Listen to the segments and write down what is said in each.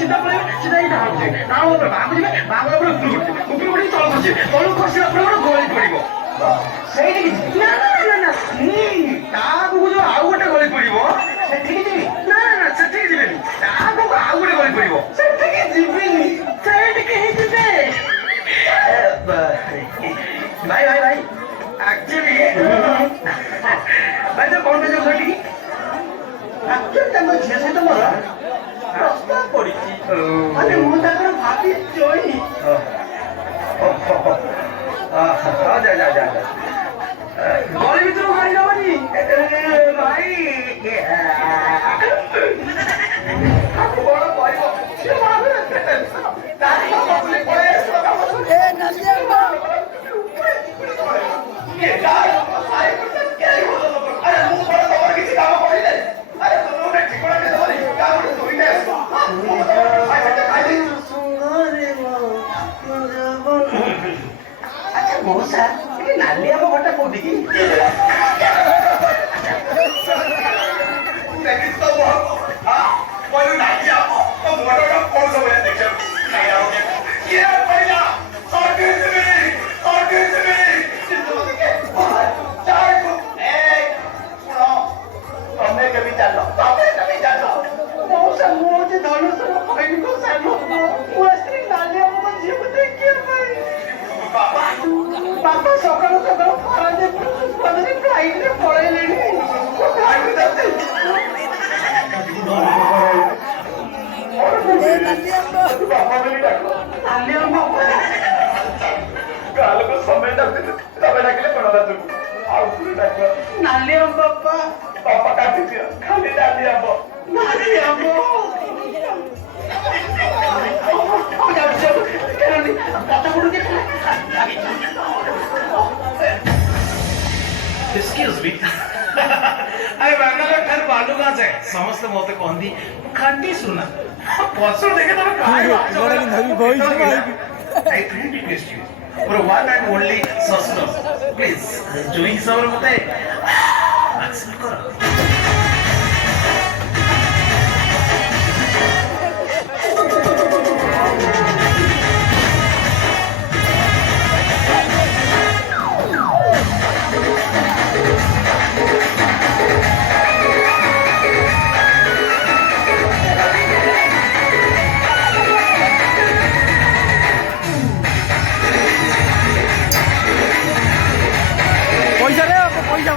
ସିଧା ପଳେଇବେ ସିଧା ଏଇ ଡାହାଣ ଯିବେ ଡାହାଣ ଉପରେ ବାହାକୁ ଯିବେ ବାହାକୁ ଉପରେ ଉପରକୁ ଉଠି ତଳକୁ ଖସିବେ ତଳକୁ ଖସିଲା ପରେ ଗୋଟେ ଗଳି ପଡ଼ିବ ସେଇଠିକି ନା ନା ନା ନା ତା ଆଗକୁ ଯୋଉ ଆଉ ଗୋଟେ ଗଳି ପଡ଼ିବ ସେଠିକି ଯିବି ନା ନା ସେଠିକି ଯିବେନି ତା ଆଗକୁ ଆଉ ଗୋଟେ ଗଳି ପଡ଼ିବ ସେଠିକି ଯିବିନି ସେଇଠିକି ହିଁ ଯିବେ ଭାଇ ଭାଇ ଭାଇ ଆକ୍ଚୁଆଲି ଭାଇ ତ କଣ ପାଇଁ ଯାଉଛ ଏଠିକି ଆକ୍ଚୁଆଲି ତାଙ୍କ ଝିଅ ସହିତ ମୋର ପ୍ରସ୍ତାବ ପଡ଼ିଛି ମାନେ ମୁଁ ତାଙ୍କର ଭାବି ଜୋଇ ଯା ଯା ଯା ଗଳି ଭିତରୁ ବାହାରି ନବନି ଭାଇ ବଡ଼ କହିବ ମଉସା ଟିକେ ନାଲି ଆମ ଘରଟା କୋଉଠି କି ତମେ କେମିତି ଜାଣିଲ ମଉସା ମୁଁ ହଉଛି ଧନୁଷର ଭାଇଙ୍କ ସାନ ମୁଁ ଆସିଥିଲି ନାଲି ଆମ ଝିଅକୁ ଦେଖିବା ପାଇଁ ବାପା ସକାଳୁ ସକାଳୁ ଖରାରେ ଫ୍ଲାଇଟରେ ପଳେଇଲେଣି ଗାଁ ଲୋକ ସମୟ ଡାକୁଛନ୍ତି ତମେ ଡାକିଲେ କଣ ଆଉ ନାଲି ଆମ୍ବ ବାପା ବାପା କାଟିଦିଅ ଖାଲି ନାଲି ଆମ୍ବ Excuse me. अरे बांग्लादेश ठार बालूगाँ है समस्त मते कहती खाटी सुना पसर देखे तो I can't request you for one and only sister. Please, doing सबर मते accept करो. पैसा रे पैसा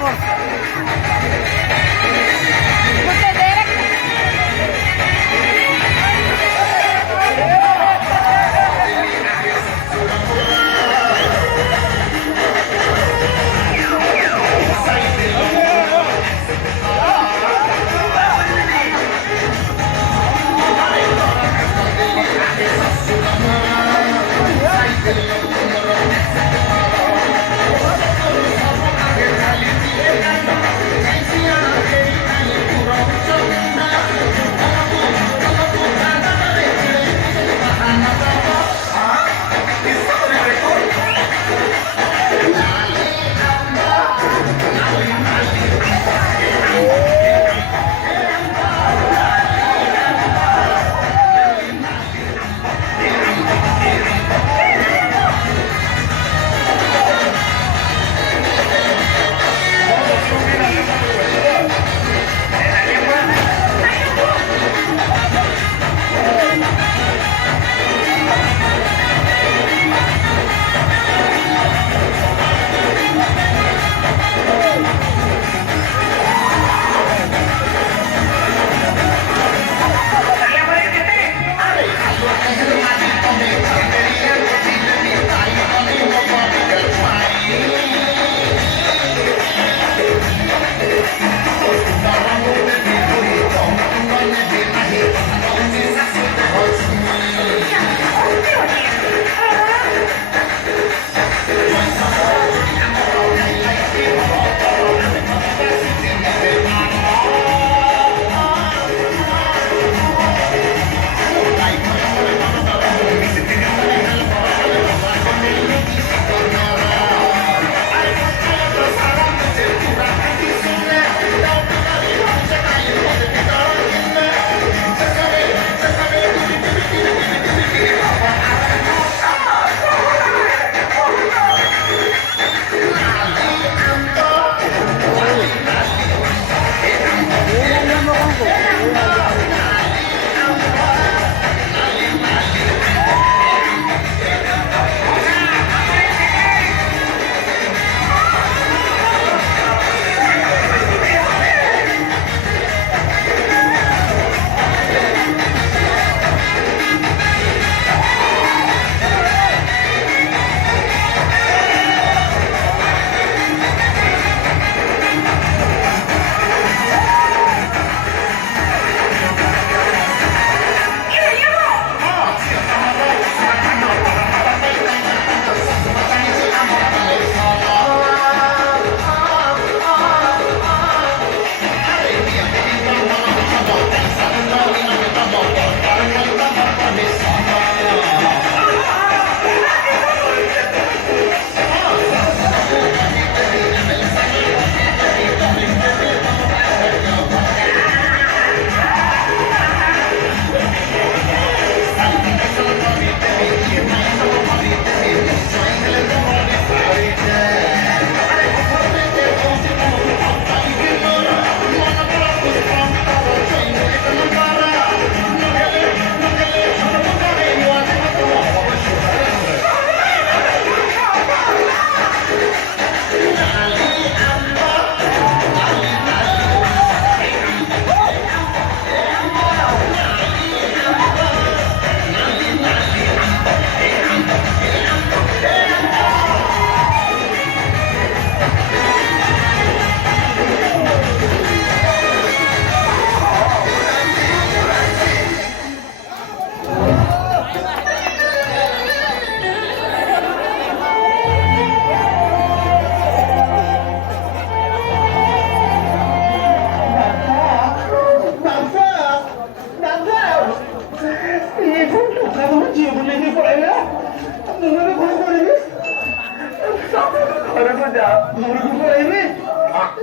ଘରକୁ ପଳେଇବି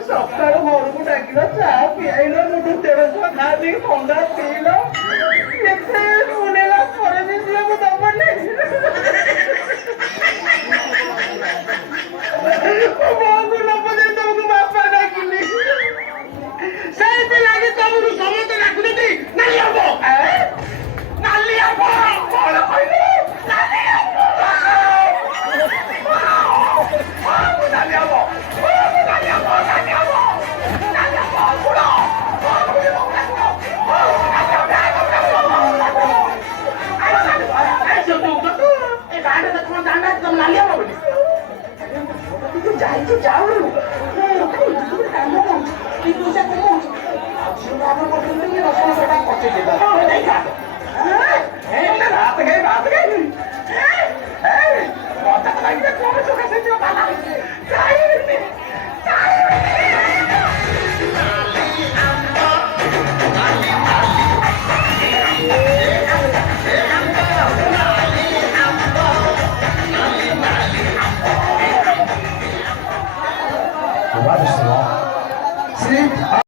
ସକାଳୁ ଘରକୁ ଡାକିଲ ଚା ପିଆଇଲ ଗୋଟେ 1300 ଖାଇ ଥଣ୍ଡା ପିଇଲ କେତେ ଶୁଣିଲା ପରେ ବି ଝିଅକୁ ଦବନି ବହୁ ଲୋକ ଯେ ତମକୁ ବାପା ଡାକିଲି ସେଇଥିଲାଗି ତମକୁ ସମସ୍ତେ ଡାକୁଛନ୍ତି ନାଲି ହବ ନାଲି ହବ କଣ କହିଲୁ ନାଲି ହବ ନାଲି ହବ ଯାଇଛୁ ଯାଉରୁ କାମ କରୁଛୁ କି ପଇସା କମଉଛୁ ଆଉ ଝିଅ ବାବା କରୁଛନ୍ତି 10 ଟଙ୍କା ପଚେଇଦେବା ବାତ ଗାଇ